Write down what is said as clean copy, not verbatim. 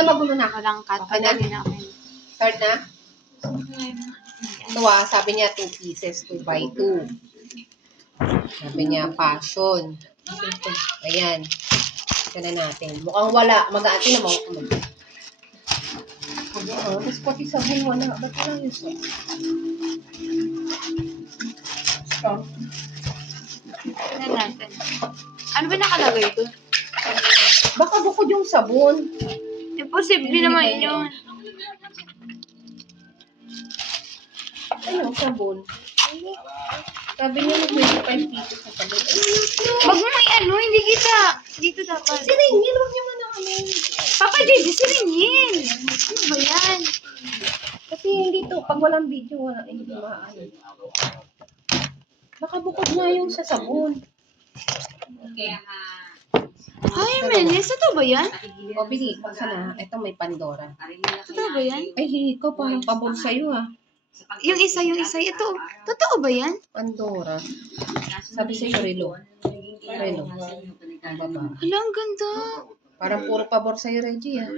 na magulo na. Walang cut. Okay na? Madali na ako. Start na? Ito sabi niya 2 pieces, 2 by 2. Sabi niya, passion. Ayan. Ito na natin. Mukhang wala. Mag-aati na mga kumag. Tapos pati sabon wala. Ba't wala yung sabon? Stop. Tignan natin. Ano ba nakalagay ito? Baka bukod yung sabon. Imposible naman yun. Ano, sabon? Sabi niya, 25 pieces sa sabon. Wag mo may ano, hindi kita. Dito dapat. Siringin, huwag niyo man ano. Papa JJ, siringin. Ano ba yan? Kasi hindi to, pag walang video, wala, hindi maano. Baka bukod nga yung sa sabon. Ay, Melis, ito ba yan? O, bili, baka na. Ito may Pandora. Ito ba yan? Ay, ikaw parang pabor sa'yo ah. Yung isa. Ito. Totoo ba yan? Pandora. Sabi sa'yo, Relo. Relo. Ang baba. Hala, ang ganda. Parang puro pabor sa'yo, Reggie ah.